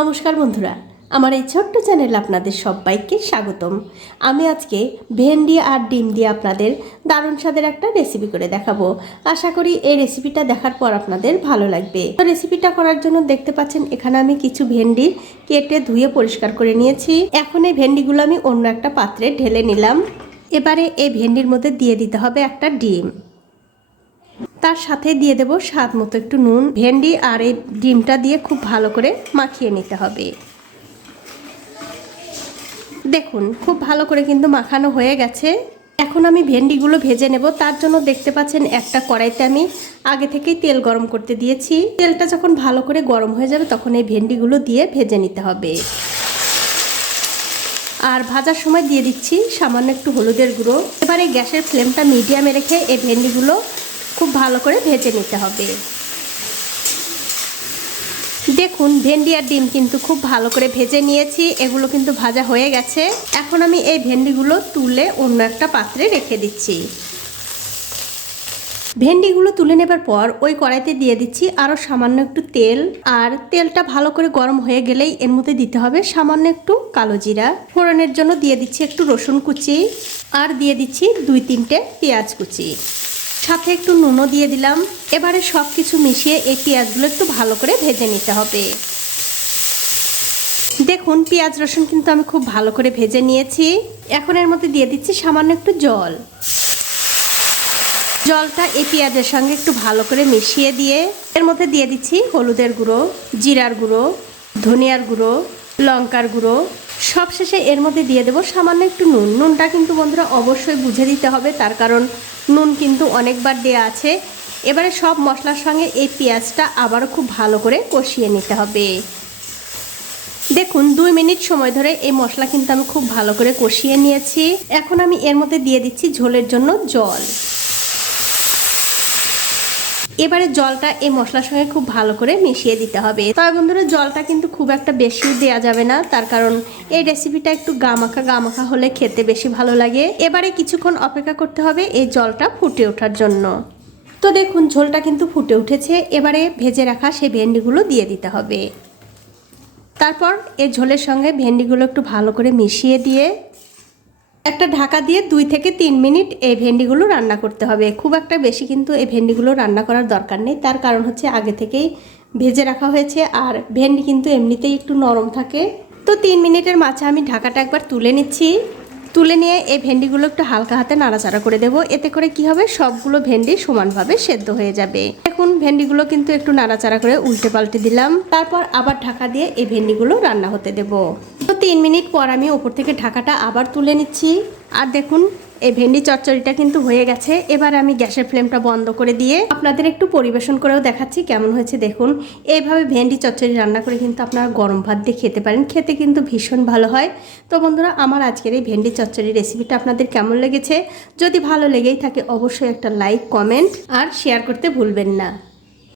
নমস্কার বন্ধুরা, আমার এই ছোট্ট চ্যানেলে আপনাদের সবাইকে স্বাগতম। আমি আজকে ভেন্ডি আর ডিম দিয়ে আপনাদের দারুণ স্বাদের একটা রেসিপি করে দেখাবো। আশা করি এই রেসিপিটা দেখার পর আপনাদের ভালো লাগবে। তো রেসিপিটা করার জন্য দেখতে পাচ্ছেন এখানে আমি কিছু ভেন্ডি কেটে ধুয়ে পরিষ্কার করে নিয়েছি। এখন এই ভেন্ডিগুলো আমি অন্য একটা পাত্রে ঢেলে নিলাম। এবারে এই ভেন্ডির মধ্যে দিয়ে দিতে হবে একটা ডিম, তার সাথে দিয়ে দেব স্বাদ মতো একটু নুন। ভেন্ডি আর এই ডিমটা দিয়ে খুব ভালো করে মাখিয়ে নিতে হবে। দেখুন খুব ভালো করে কিন্তু মাখানো হয়ে গেছে। এখন আমি ভেন্ডিগুলো ভেজে নেব। তার জন্য দেখতে পাচ্ছেন একটা কড়াইতে আমি আগে থেকেই তেল গরম করতে দিয়েছি। তেলটা যখন ভালো করে গরম হয়ে যাবে তখন এই ভেন্ডিগুলো দিয়ে ভেজে নিতে হবে। আর ভাজার সময় দিয়ে দিচ্ছি সামান্য একটু হলুদের গুঁড়ো। এবারে গ্যাসের ফ্লেমটা মিডিয়ামে রেখে এই ভেন্ডিগুলো খুব ভালো করে ভেজে নিতে হবে। দেখুন ভেন্ডি আর ডিম কিন্তু খুব ভালো করে ভেজে নিয়েছি, এগুলো কিন্তু ভাজা হয়ে গেছে। এখন আমি এই ভেন্ডিগুলো তুলে অন্য একটা পাত্রে রেখে দিচ্ছি। ভেন্ডিগুলো তুলে নেবার পর ওই কড়াইতে দিয়ে দিচ্ছি আরও সামান্য একটু তেল। আর তেলটা ভালো করে গরম হয়ে গেলেই এর মধ্যে দিতে হবে সামান্য একটু কালো জিরা। ফোড়নের জন্য দিয়ে দিচ্ছি একটু রসুন কুচি আর দিয়ে দিচ্ছি 2-3টে পেঁয়াজ কুচি, সাথে একটু নুনও দিয়ে দিলাম। এবারে সব কিছু মিশিয়ে এই পেঁয়াজগুলো একটু ভালো করে ভেজে নিতে হবে। দেখুন পেঁয়াজ রসুন কিন্তু আমি খুব ভালো করে ভেজে নিয়েছি। এখন এর মধ্যে দিয়ে দিচ্ছি সামান্য একটু জল। জলটা এই পেঁয়াজের সঙ্গে একটু ভালো করে মিশিয়ে দিয়ে এর মধ্যে দিয়ে দিচ্ছি হলুদের গুঁড়ো, জিরার গুঁড়ো, ধনিয়ার গুঁড়ো, লঙ্কার গুঁড়ো। সবশেষে এর মধ্যে দিয়ে দেবো সামান্য একটু নুন। নুনটা কিন্তু বন্ধুরা অবশ্যই বুঝে দিতে হবে, তার কারণ নুন কিন্তু অনেকবার দেয়া আছে। এবারে সব মশলার সঙ্গে এই পেঁয়াজটা আবারও খুব ভালো করে কষিয়ে নিতে হবে। দেখুন 2 মিনিট সময় ধরে এই মশলা কিন্তু আমি খুব ভালো করে কষিয়ে নিয়েছি। এখন আমি এর মধ্যে দিয়ে দিচ্ছি ঝোলের জন্য জল। এবারে জলটা এই মশলার সঙ্গে খুব ভালো করে মিশিয়ে দিতে হবে। তবে বন্ধুরা জলটা কিন্তু খুব একটা বেশি দেওয়া যাবে না, তার কারণ এই রেসিপিটা একটু গামাখা হলে খেতে বেশি ভালো লাগে। এবারে কিছুক্ষণ অপেক্ষা করতে হবে এই জলটা ফুটে ওঠার জন্য। তো দেখুন ঝোলটা কিন্তু ফুটে উঠেছে। এবারে ভেজে রাখা সেই ভেন্ডিগুলো দিয়ে দিতে হবে। তারপর এই ঝোলের সঙ্গে ভেন্ডিগুলো একটু ভালো করে মিশিয়ে দিয়ে একটা ঢাকা দিয়ে 2 থেকে 3 মিনিট এই ভেন্ডিগুলো রান্না করতে হবে। খুব একটা বেশি কিন্তু এই ভেন্ডিগুলো রান্না করার দরকার নেই, তার কারণ হচ্ছে আগে থেকেই ভেজে রাখা হয়েছে আর ভেন্ডি কিন্তু এমনিতেই একটু নরম থাকে। তো 3 মিনিটের মাঝে আমি ঢাকাটা একবার তুলে নিচ্ছি। তুলে নিয়ে এই ভেন্ডিগুলো একটু হালকা হাতে নাড়াচাড়া করে দেব। এতে করে কি হবে, সবগুলো ভেন্ডি সমানভাবে সেদ্ধ হয়ে যাবে। এখন ভেন্ডিগুলো কিন্তু একটু নাড়াচাড়া করে উল্টে পাল্টে দিলাম। তারপর আবার ঢাকা দিয়ে এই ভেন্ডিগুলো রান্না হতে দেব। তো 3 মিনিট পর আমি উপর থেকে ঢাকাটা আবার তুলে নিচ্ছি। আর দেখুন এই ভেন্ডি চচ্চড়িটা কিন্তু হয়ে গেছে। এবার আমি গ্যাসের ফ্লেমটা বন্ধ করে দিয়ে আপনাদের একটু পরিবেশন করেও দেখাচ্ছি কেমন হয়েছে। দেখুন এইভাবে ভেন্ডি চচ্চড়ি রান্না করে কিন্তু আপনারা গরম ভাত দিয়ে খেতে পারেন, খেতে কিন্তু ভীষণ ভালো হয়। তো বন্ধুরা আমার আজকের এই ভেন্ডি চচ্চড়ি রেসিপিটা আপনাদের কেমন লেগেছে? যদি ভালো লেগেই থাকে অবশ্যই একটা লাইক, কমেন্ট আর শেয়ার করতে ভুলবেন না।